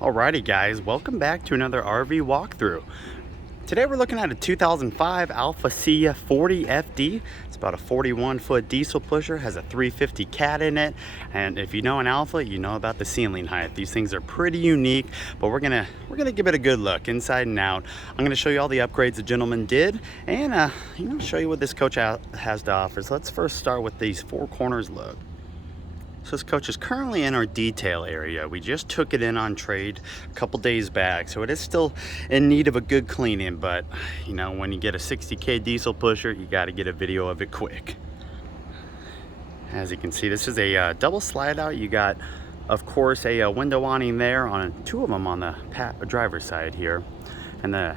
Alrighty guys, welcome back to another RV walkthrough. Today we're looking at a 2005 Alfa C40 FD. It's about a 41-foot diesel pusher, has a 350 cat in it, and if you know an Alfa, you know about the ceiling height. These things are pretty unique, but we're gonna give it a good look inside and out. I'm gonna show you all the upgrades the gentleman did, and show you what this coach has to offer. So let's first start with these four corners look. So this coach is currently in our detail area. We just took it in on trade a couple days back, so it is still in need of a good cleaning, but you know, when you get a 60K diesel pusher, you got to get a video of it quick. As you can see, this is a double slide out. You got, of course, a window awning there, on two of them on the driver's side here, and the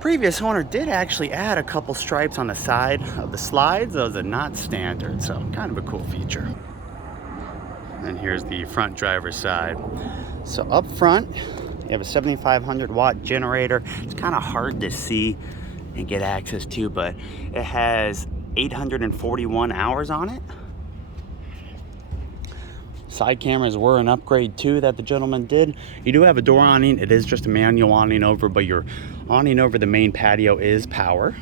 previous owner did actually add a couple stripes on the side of the slides. Those are not standard, so kind of a cool feature. And here's the front driver's side. So up front, you have a 7,500 watt generator. It's kind of hard to see and get access to, but it has 841 hours on it. Side cameras were an upgrade too that the gentleman did. You do have a door awning. It is just a manual awning over, but your awning over the main patio is power.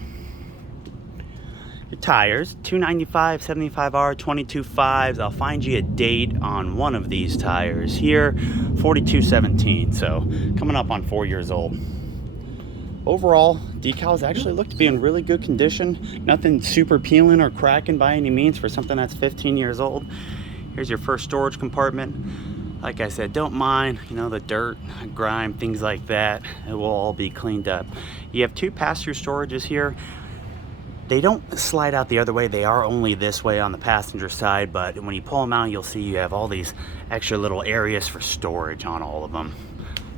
Your tires, 295 75R 22.5s. I'll find you a date on one of these tires here, 4217, so coming up on 4 years old. Overall, decals actually look to be in really good condition. Nothing super peeling or cracking by any means for something that's 15 years old. Here's your first storage compartment. Like I said, don't mind, the dirt, grime, things like that. It will all be cleaned up. You have two pass-through storages here. They don't slide out the other way. They are only this way on the passenger side, but when you pull them out, you'll see you have all these extra little areas for storage on all of them.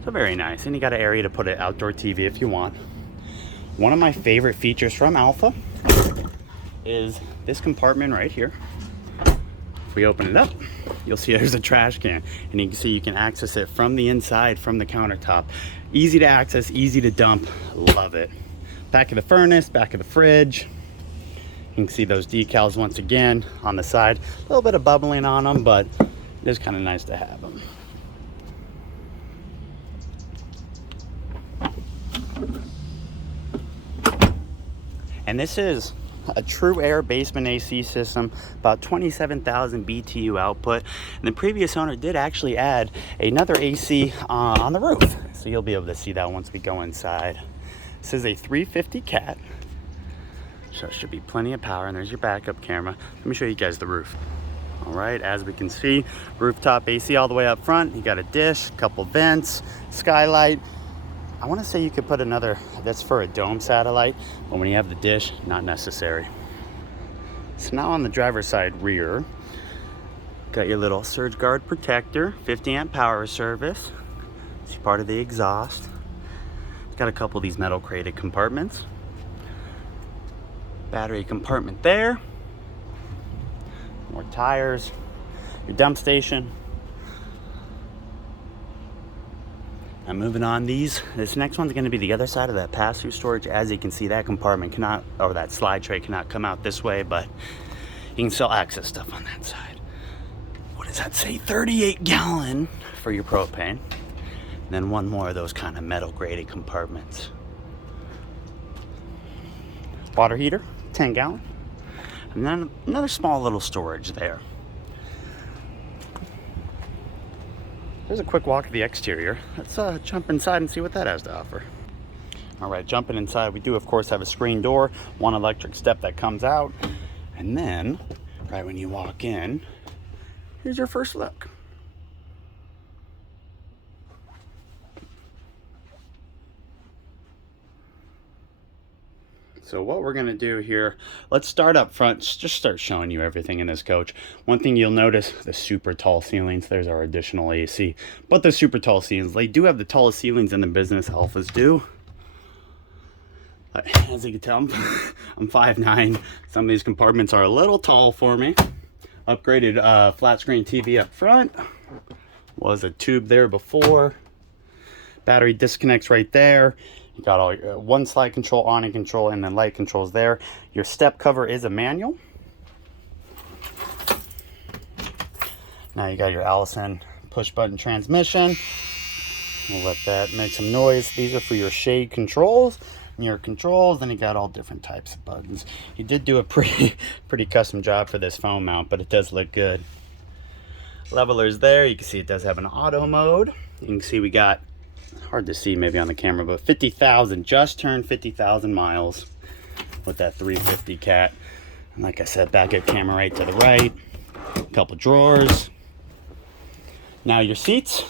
So very nice. And you got an area to put an outdoor TV if you want. One of my favorite features from Alfa is this compartment right here. If we open it up, you'll see there's a trash can, and you can see you can access it from the inside, from the countertop. Easy to access, easy to dump. Love it. Back of the furnace, back of the fridge. You can see those decals once again on the side. A little bit of bubbling on them, but it is kind of nice to have them. And this is a true air basement AC system, about 27,000 BTU output. And the previous owner did actually add another AC on the roof. So you'll be able to see that once we go inside. This is a 350 cat. So it should be plenty of power, and there's your backup camera. Let me show you guys the roof. All right, as we can see, rooftop AC all the way up front. You got a dish, a couple vents, skylight. I want to say you could put another, that's for a dome satellite, but when you have the dish, not necessary. So now on the driver's side rear, got your little surge guard protector, 50 amp power service. See part of the exhaust. It's got a couple of these metal crated compartments. Battery compartment there. More tires. Your dump station. And moving on, this next one's going to be the other side of that pass-through storage. As you can see, that compartment cannot, or that slide tray cannot come out this way, but you can still access stuff on that side. What does that say? 38 gallon for your propane. And then one more of those kind of metal graded compartments. Water heater, 10 gallon. And then another small little storage there. There's a quick walk of the exterior. Let's jump inside and see what that has to offer. All right, jumping inside, we do of course have a screen door, one electric step that comes out, and then right when you walk in, here's your first look. So what we're going to do here, let's start up front, just start showing you everything in this coach. One thing you'll notice, the super tall ceilings. There's our additional AC, but the super tall ceilings, they do have the tallest ceilings in the business. Alfas do. As you can tell, I'm 5'9". Some of these compartments are a little tall for me. Upgraded flat screen TV up front. Was a tube there before. Battery disconnects right there. You got all your one slide control, awning control, and then light controls there. Your step cover is a manual. Now you got your Allison push button transmission. We'll let that make some noise. These are for your shade controls, mirror controls, then you got all different types of buttons. He did do a pretty custom job for this phone mount, but it does look good. Leveler's there. You can see it does have an auto mode. You can see we got, hard to see maybe on the camera, but 50,000, just turned 50,000 miles with that 350 cat. And like I said, backup camera right to the right, a couple drawers. Now your seats,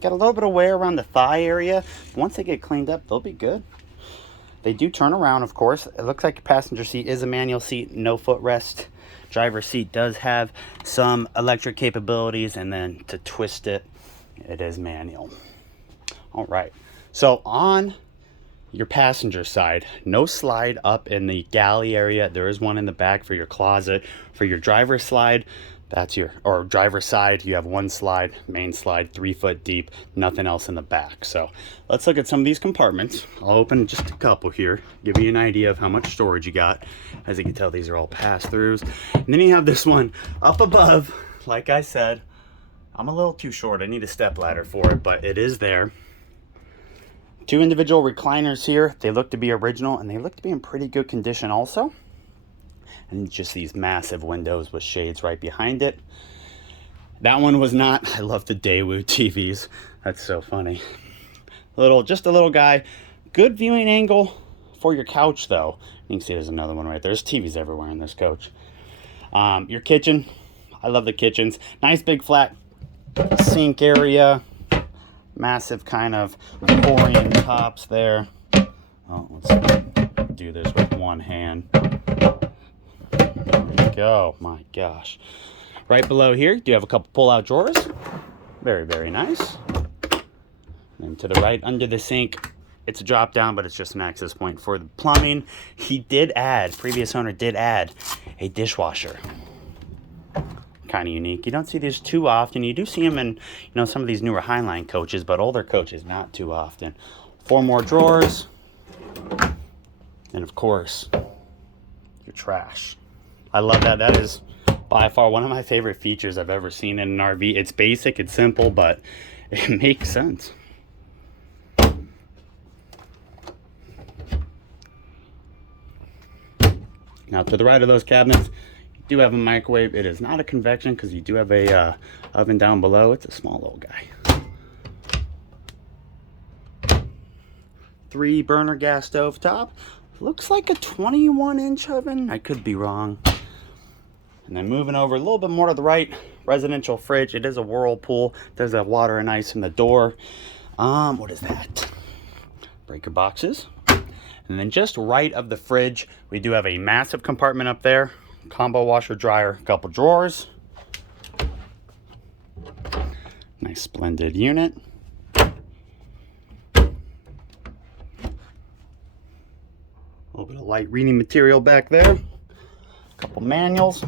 got a little bit of wear around the thigh area. Once they get cleaned up, they'll be good. They do turn around, of course. It looks like your passenger seat is a manual seat, no footrest. Driver's seat does have some electric capabilities, and then to twist it, it is manual. All right, so on your passenger side, no slide up in the galley area. There is one in the back for your closet. For your driver's slide, that's your, or driver's side, you have one slide, main slide, 3 foot deep, nothing else in the back. So let's look at some of these compartments. I'll open just a couple here, give you an idea of how much storage you got. As you can tell, these are all pass-throughs. And then you have this one up above. Like I said, I'm a little too short. I need a step ladder for it, but it is there. 2 individual recliners here. They look to be original, and they look to be in pretty good condition also. And just these massive windows with shades right behind it. That one was not. I love the Daewoo TVs. That's so funny. Just a little guy. Good viewing angle for your couch though. You can see there's another one right there. There's TVs everywhere in this coach. Your kitchen. I love the kitchens. Nice big flat sink area. Massive kind of pouring tops there. Oh, let's do this with one hand. There we go. My gosh. Right below here, do you have a couple pull-out drawers? Very, very nice. And to the right, under the sink, it's a drop down, but it's just an access point for the plumbing. He did add, previous owner did add a dishwasher. Kind of unique. You don't see these too often. You do see them in, some of these newer Highline coaches, but older coaches, not too often. 4 more drawers. And of course, your trash. I love that. That is by far one of my favorite features I've ever seen in an RV. It's basic, it's simple, but it makes sense. Now to the right of those cabinets, you do have a microwave. It is not a convection because you do have a oven down below. It's a small little guy. 3 burner gas stove top. Looks like a 21-inch oven. I could be wrong. And then moving over a little bit more to the right, residential fridge. It is a Whirlpool. There's a water and ice in the door. What is that? Breaker boxes. And then just right of the fridge, we do have a massive compartment up there. Combo washer dryer, a couple drawers. Nice splendid unit. A little bit of light reading material back there. A couple manuals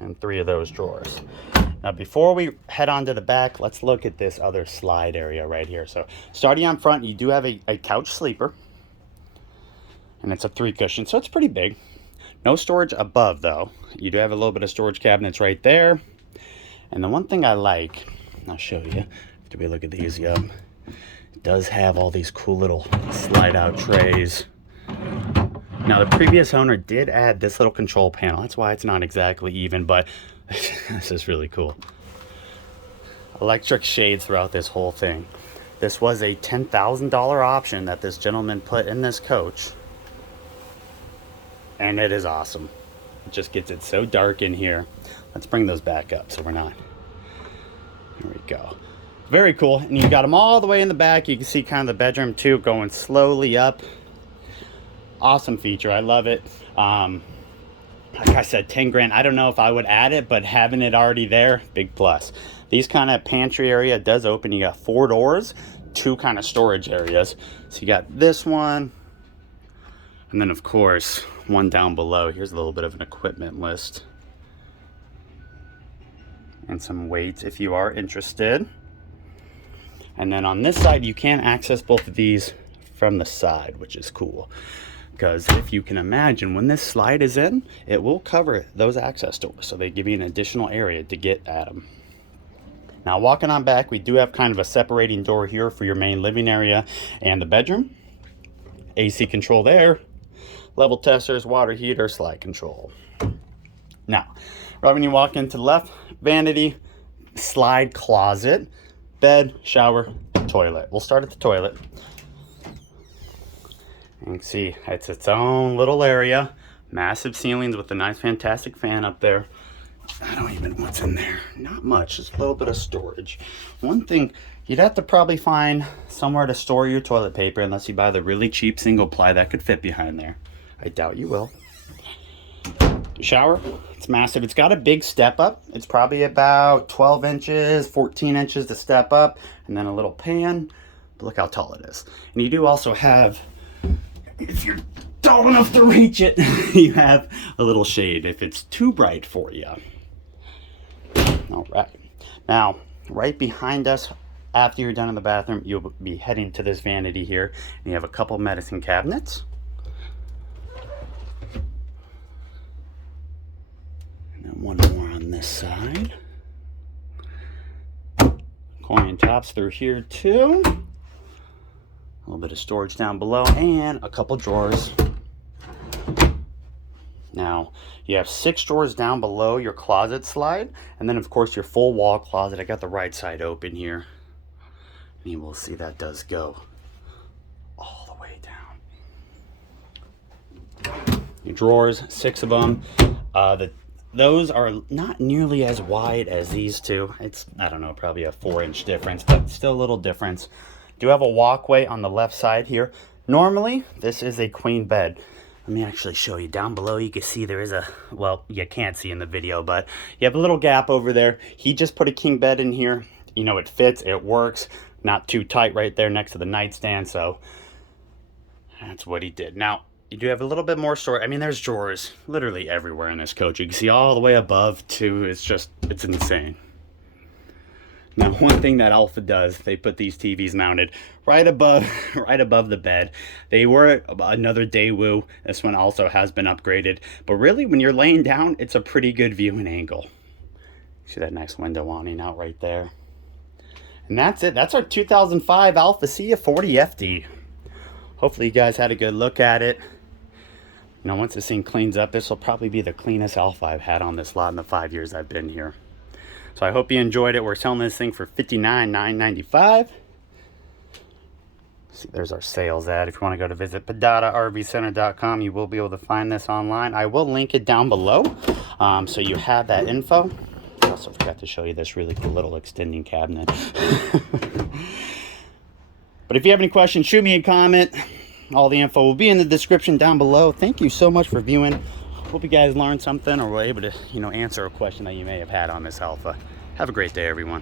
and 3 of those drawers. Now before we head on to the back, let's look at this other slide area right here. So starting on front, you do have a couch sleeper. And it's a 3 cushion, so it's pretty big. No storage above though. You do have a little bit of storage cabinets right there. And the one thing I like, I'll show you after we look at these, it does have all these cool little slide out trays. Now the previous owner did add this little control panel. That's why it's not exactly even, but this is really cool. Electric shades throughout this whole thing. This was a $10,000 option that this gentleman put in this coach. And it is awesome. It just gets it so dark in here. Let's bring those back up so we're not. There we go. Very cool. And you've got them all the way in the back. You can see kind of the bedroom too, going slowly up. Awesome feature. I love it. Like I said, 10 grand. I don't know if I would add it, but having it already there, big plus. These kind of pantry area does open. You got 4 doors, 2 kind of storage areas. So you got this one. And then of course, one down below. Here's a little bit of an equipment list. And some weights if you are interested. And then on this side, you can access both of these from the side, which is cool. Because if you can imagine, when this slide is in, it will cover those access doors. So they give you an additional area to get at them. Now walking on back, we do have kind of a separating door here for your main living area and the bedroom. AC control there, level testers, water heater, slide control. Now, right when you walk into the left, vanity, slide closet, bed, shower, toilet. We'll start at the toilet. You can see it's its own little area. Massive ceilings with a nice fantastic fan up there. I don't even know what's in there. Not much, just a little bit of storage. One thing, you'd have to probably find somewhere to store your toilet paper unless you buy the really cheap single ply that could fit behind there. I doubt you will. Shower, it's massive. It's got a big step up. It's probably about 12 inches, 14 inches to step up, and then a little pan. But look how tall it is. And you do also have, if you're tall enough to reach it, you have a little shade if it's too bright for you. All right. Now, right behind us, after you're done in the bathroom, you'll be heading to this vanity here. And you have a couple medicine cabinets. And then one more on this side. Coin tops through here too. A little bit of storage down below and a couple drawers. Now, you have 6 drawers down below your closet slide, and then of course your full wall closet. I got the right side open here. And you will see that does go all the way down. Your drawers, 6 of them. Those are not nearly as wide as these two. It's, I don't know, probably a 4-inch difference, but still a little difference. Do have a walkway on the left side here. Normally, this is a queen bed. Let me actually show you. Down below, you can see there is a, well, you can't see in the video, but you have a little gap over there. He just put a king bed in here. You know, it fits, it works. Not too tight right there next to the nightstand, so that's what he did. Now, you do have a little bit more storage. I mean, there's drawers literally everywhere in this coach. You can see all the way above, too. It's just, it's insane. Now, one thing that Alfa does, they put these TVs mounted right above the bed. They were another Daewoo. This one also has been upgraded. But really, when you're laying down, it's a pretty good viewing angle. See that nice window awning out right there. And that's it. That's our 2005 Alfa Sia 40 FD. Hopefully, you guys had a good look at it. You know, once this thing cleans up, this will probably be the cleanest Alfa I've had on this lot in the 5 years I've been here. So I hope you enjoyed it. We're selling this thing for $59,995. See, there's our sales ad. If you want to go to visit PadadaRVCenter.com, you will be able to find this online. I will link it down below, so you have that info. I also forgot to show you this really cool little extending cabinet. But if you have any questions, shoot me a comment. All the info will be in the description down below. Thank you so much for viewing. Hope you guys learned something or were able to, answer a question that you may have had on this Alfa. Have a great day, everyone.